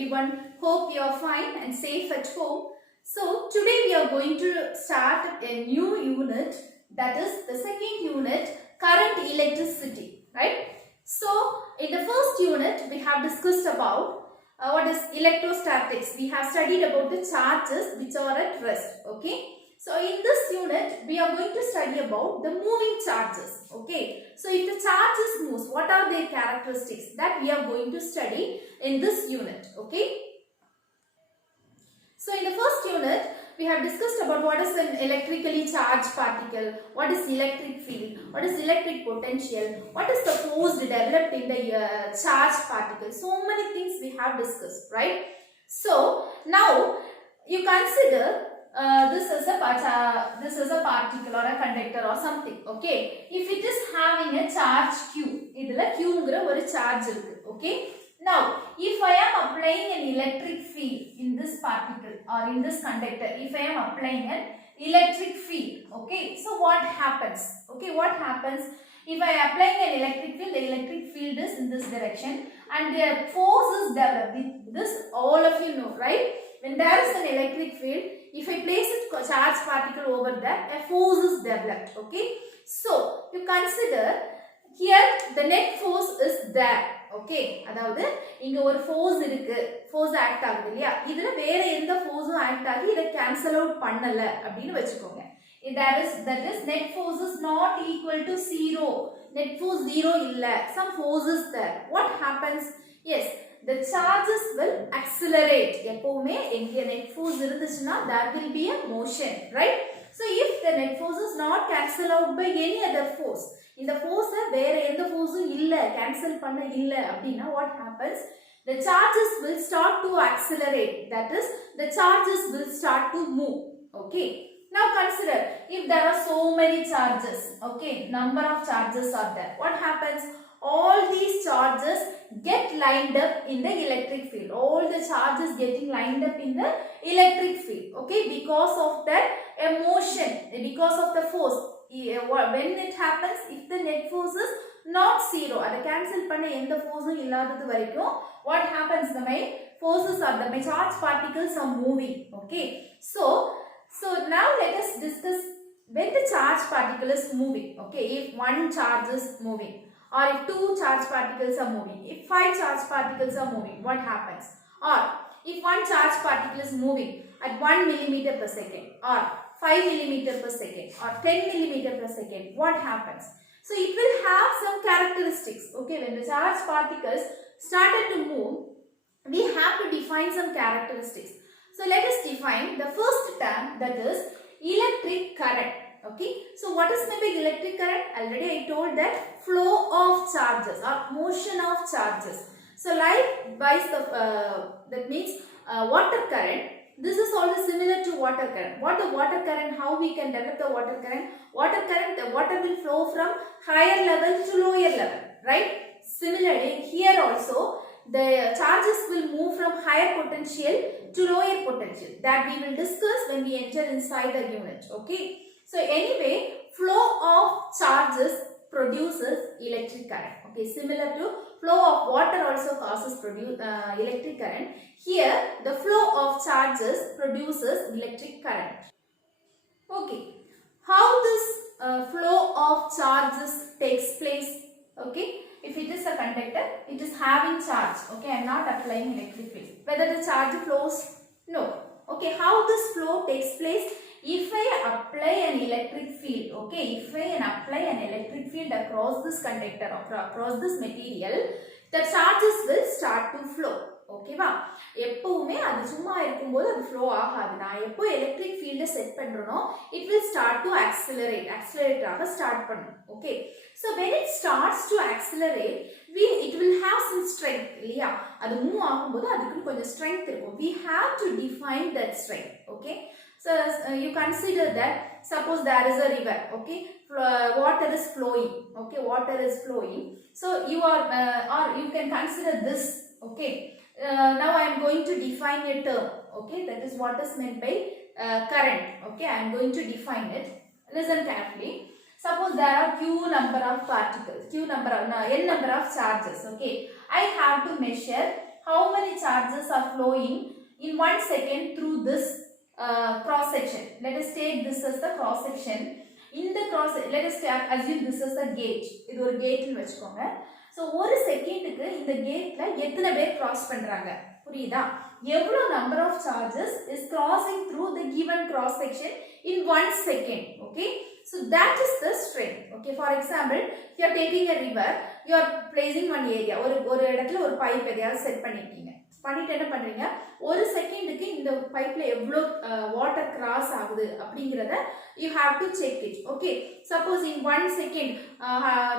everyone. Hope you are fine and safe at home. So today we are going to start a new unit, that is the second unit, current electricity, right? So in the first unit we have discussed about what is electrostatics. We have studied about the charges which are at rest, okay? So in this unit we are going to study about the moving charges, okay? So if the charges moves, what are their characteristics, that we are going to study in this unit, okay? So in the first unit we have discussed about what is an electrically charged particle, what is electric field, what is electric potential, what is the force developed in the charged particle. So many things we have discussed, right? So now you consider this is a particle or a conductor or something, okay? If it is having a charge Q, idhula Q ngra oru charge irukku, okay? Now if I am applying an electric field in this particle or in this conductor, if I am applying an electric field, okay, so what happens? Okay, what happens if I am applying an electric field? The electric field is in this direction and the force is developed. This all of you know, right? When there is an electric field, if I place a charge particle over there, a force is developed, okay? So you consider here the net force is there, okay? அதாவது இங்க ஒரு force இருக்கு, force act ஆகுது இல்லையா? இதுல வேற எந்த force act ஆகி இத cancel out பண்ணல அப்படினு வெச்சுக்கோங்க. That is net force is not equal to 0. Net force 0 இல்ல. Some force is there. What happens? Yes, the charges will accelerate. எப்பவுமே எங்க net force இருந்துச்சுனா there will be a motion, right? So if the net force is not cancelled out by any other force, இந்த force வேற எந்த force இல்ல, cancel பண்ண இல்ல அப்படினா what happens? The charges will start to accelerate. That is, the charges will start to move, okay? Now consider, if there are so many charges, okay, number of charges are there, what happens? All these charges get lined up in the electric field. All the charges getting lined up in the electric field, okay, because of that motion, because of the force. When it happens, if the net force is not 0, அதை cancel பண்ண எந்த force இல்லாதது வரைக்கும் what happens? The my charge particles are moving, okay? So now let us discuss when the charge particle is moving, okay? If one charge is moving, or if two charge particles are moving, if 5 charge particles are moving, what happens? Or if one charge particle is moving at 1 millimeter per second, or 5 millimeter per second, or 10 millimeter per second, what happens? So it will have some characteristics, okay? When the charge particles started to move, we have to define some characteristics. So let us define the first term, that is electric current, okay? So what is meant by electric current? Already I told that flow of charges or motion of charges. So likewise, that means water current. This is also similar to water current. What the water current? How we can develop the water current? Water current, the water will flow from higher level to lower level, right? Similarly, here also the charges will move from higher potential to lower potential. That we will discuss when we enter inside the unit, okay? So anyway, flow of charges produces electric current, okay? Similar to flow of water also causes electric current. Here the flow of charges produces electric current, okay? How this flow of charges takes place, okay? If it is a conductor, it is having charge, okay? I am not applying electric field. Whether the charge flows? No. Okay, how this flow takes place? If I apply an electric field, okay, if I apply an electric field across this conductor or across this material, the charges will start to flow, okay va? எப்பவுமே அது சும்மா இருக்கும்போது அது flow ஆகாது. நான் எப்போ electric field set பண்றேனோ it will start to accelerate ஆக ஸ்டார்ட் பண்ணும், okay? So when it starts to accelerate, it will have some strength இல்லையா? அது மூவ் ஆகும்போது அதுக்கு கொஞ்சம் strength இருக்கும். We have to define that strength, okay? So you consider that suppose there is a river, okay? Water is flowing, okay? Water is flowing. So you are or you can consider this, okay? Now I am going to define a term, okay? That is what is meant by current, okay? I am going to define it. Listen carefully. Suppose there are q number of particles, n number of charges, okay? I have to measure how many charges charges are flowing in 1 second through this cross section. Let us take this as the cross section. In the cross, let us assume this is the gate. இது ஒரு கேட்னு வெச்சுக்கோங்க. So ஒரு செகண்டுக்கு இந்த கேட்ல எத்தனை பேர் cross பண்றாங்க புரியுதா? எவ்வளவு number of charges is crossing through the given cross section in 1 second. Okay, so that is the strength. Okay, for example, if you are taking a river, you are placing one area. ஒரு இடத்துல ஒரு pipe எதையாவது set பண்ணிட்டீங்க. பண்ணிட்டு என்ன பண்றீங்க, ஒரு செகண்டுக்கு இந்த பைப்ல எவ்வளவு வாட்டர் கிராஸ் ஆகுது அப்படிங்கறத you have to check it. Okay, suppose in 1 second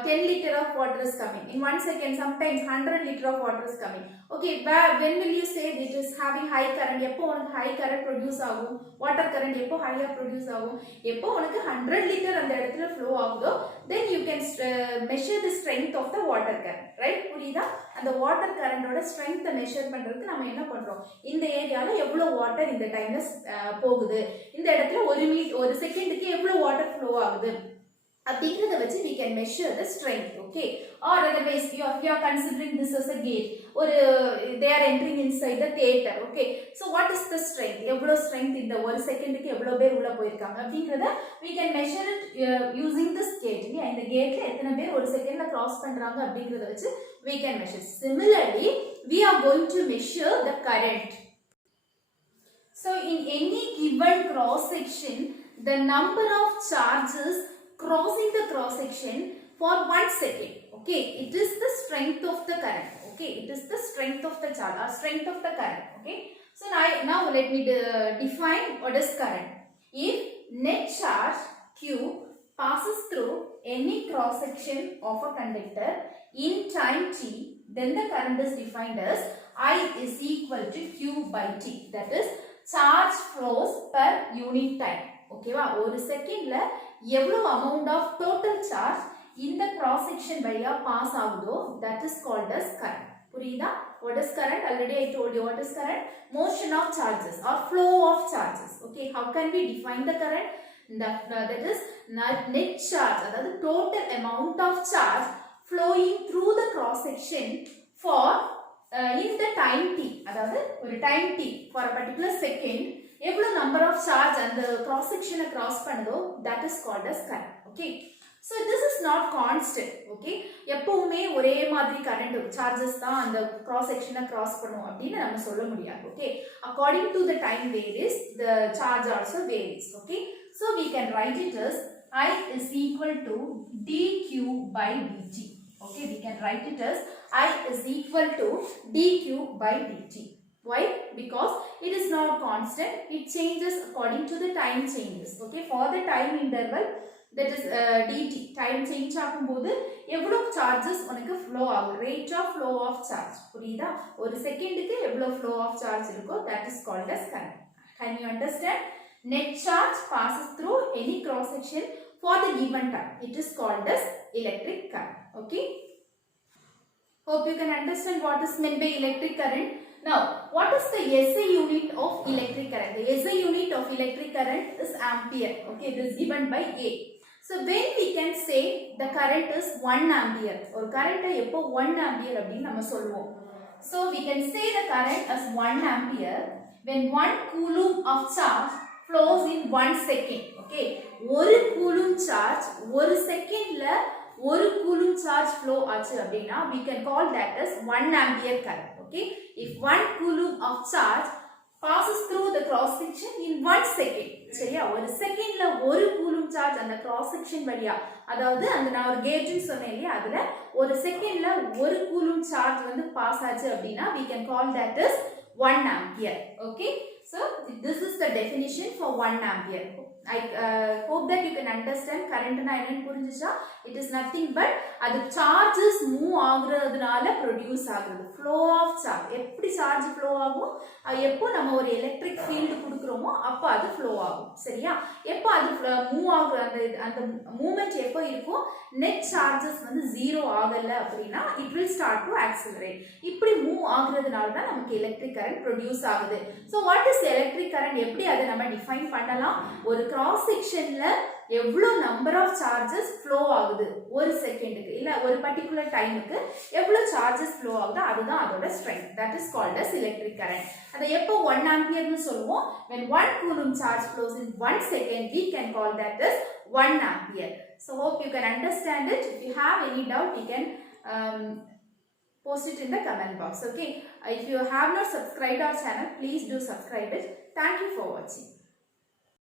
10 liter of water is coming, in 1 second sometimes 100 liter of water is coming. Okay, when will you say it is having high current? எப்போ உங்களுக்கு high current produce ஆகும், water current எப்போ higher produce ஆகும், எப்போ உங்களுக்கு 100 liter அந்த இடத்துல flow ஆகுதோ then you can measure the strength of the water current, right? புரியுதா? அந்த water current ஓட strength மெஷர் பண்றதுக்கு நம்ம என்ன பண்றோம், இந்த ஏரியால எவ்வளவு வாட்டர் இந்த டைம்ல போகுது, இந்த இடத்துல ஒரு செகண்டுக்கு எவ்வளவு வாட்டர் flow ஆகுது அப்படிங்கறத வச்சு we can measure the strength. Okay, or otherwise you are considering this as a gate, or they are entering inside the theater. Okay, so what is the strength, எவ்வளவு strength இந்த ஒரு செகண்டுக்கு எவ்வளவு பேர் உள்ள போயிருக்காங்க அப்படிங்கறத we can measure it using this gate. இந்த கேட்ல எத்தனை பேர் ஒரு செகண்ட்ல கிராஸ் பண்றாங்க அப்படிங்கறத வச்சு we can measure. Similarly, we are going to measure the current. So in any given cross section, the number of charges crossing the cross section for 1 second. Okay, it is the strength of the current. Okay, it is the strength of the charge or strength of the current. Okay, so now let me define what is current. If net charge Q passes through any cross section of a conductor in time t, then the current is defined as I is equal to Q by T. That is charge flows per unit time. Okay va, ஒரு செகண்ட்ல எவ்வளவு amount of total charge இந்த cross section வழியா pass ஆகுதோ that is called as current. புரியுதா? What is current? Already I told you what is current. Motion of charges or flow of charges. Okay, how can we define the current? That is net charge, அதாவது total amount of charge flowing through the cross section for in the time t, அதாவது ஒரு time t for a particular second எவ்வளவு number of charge அந்த cross section cross பண்ணுதோ that is called as current. Okay, so this is not constant. Okay, எப்பவுமே ஒரே மாதிரி current charges தான் அந்த cross section cross பண்ணும் அப்படினு நம்ம சொல்ல முடியாது. Okay, according to the time varies, the charge also varies. Okay, so we can write it as I is equal to dq by dt. Okay, we can write it as I is equal to dq by dt. Why? Because it is not constant, it changes according to the time changes. Okay, for the time interval, that is dt, time change ஆகும்போது எவ்வளவு charges உனக்கு flow ஆகும், rate of flow of charge. புரியுதா? ஒரு செகண்டுக்கு எவ்வளவு flow of charge இருக்கோ that is called as current. Can you understand? Net charge passes through any cross section for the given time. It is called as electric current. Okay, hope you can understand what is meant by electric current. Now, what is the SI unit of electric current? The SI unit of electric current is ampere. Okay, this is given by A. So, when we can say the current is 1 ampere, or current எப்போ 1 ampere அப்படின்னு நம்ம சொல்லுவோம். So, we can say the current as 1 ampere when 1 coulomb of charge flows in 1 second. Okay, ஒரு coulomb charge ஒரு செகண்ட்ல ஒரு coulomb charge flow ஆச்சு அப்படின்னா we can call that as 1 ampere current. Okay, if 1 coulomb of charge passes through the cross section in 1 second, சரியா, ஒரு செகண்ட்ல ஒரு coulomb charge அந்த cross section வழியா, அதாவது அந்த நான் ஒரு கேட்னு சொன்னேன் இல்லையா, அதுல ஒரு செகண்ட்ல ஒரு coulomb charge வந்து பாஸ் ஆச்சு அப்படின்னா we can call that as 1 ampere. Okay, so this is the definition for 1 ampere. I hope that you can understand current na enna purinjcha. It is nothing but adu charges move ஆகுறதுனால produce ஆகுது flow of charge. எப்படி charge flow ஆகும், எப்போ நம்ம ஒரு electric field கொடுக்கிறோமோ அப்ப அது flow ஆகும். சரியா, எப்போ அது move ஆகுற அந்த movement எப்போ இருக்கும், net charges வந்து zero ஆகல அப்படினா it will start to accelerate. இப்படி move ஆகுறதுனால தான் நமக்கு electric current produce ஆகுது. So what is electric current, எப்படி அதை நம்ம define பண்ணலாம், ஒரு கிராஸ் செக்ஷன்ல எவ்வளோ நம்பர் ஆஃப் சார்ஜஸ் ஃப்ளோ ஆகுது ஒரு செகண்டுக்கு இல்லை ஒரு பர்டிகுலர் டைமுக்கு எவ்வளோ சார்ஜஸ் ஃப்ளோ ஆகுது அதுதான் அதோட strength. That is called as electric current. அதை எப்போ 1 ஆம்பியர்னு சொல்லுவோம். when 1 coulomb charge flows in 1 second we can call that as 1 ampere. So hope you can understand it. If you have any doubt you can post it in the comment box. Okay, if you have not subscribed our channel, please do subscribe it. Thank you for watching.